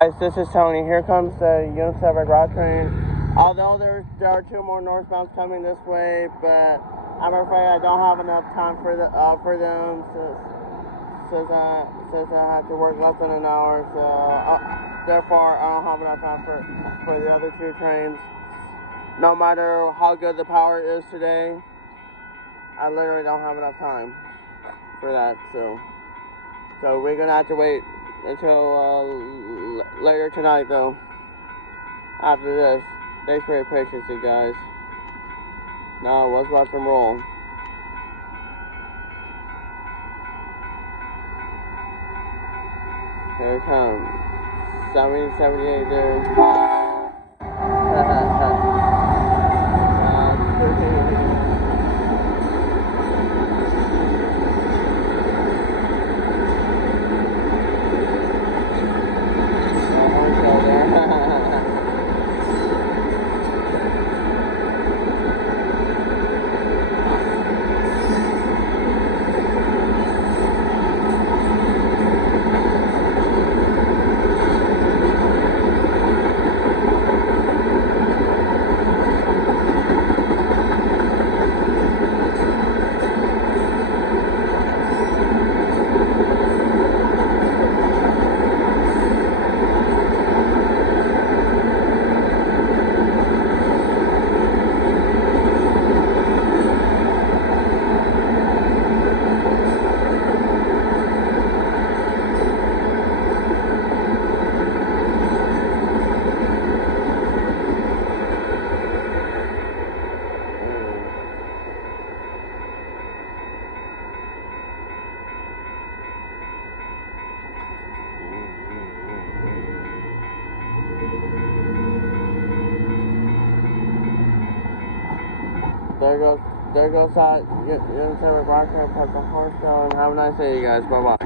Guys, this is Tony. Here comes the Union Pacific rock train. Although there are two more northbounds coming this way, but I'm afraid I don't have enough time for them since I have to work less than an hour. So therefore, I don't have enough time for the other two trains. No matter how good the power is today, I literally don't have enough time for that. So we're gonna have to wait until later tonight, though. After this, thanks for your patience, you guys. Now let's watch them roll. Here it comes. 70-78 there. There goes that. Union Pacific rock train. Put the horse show, and have a nice day, you guys. Bye bye.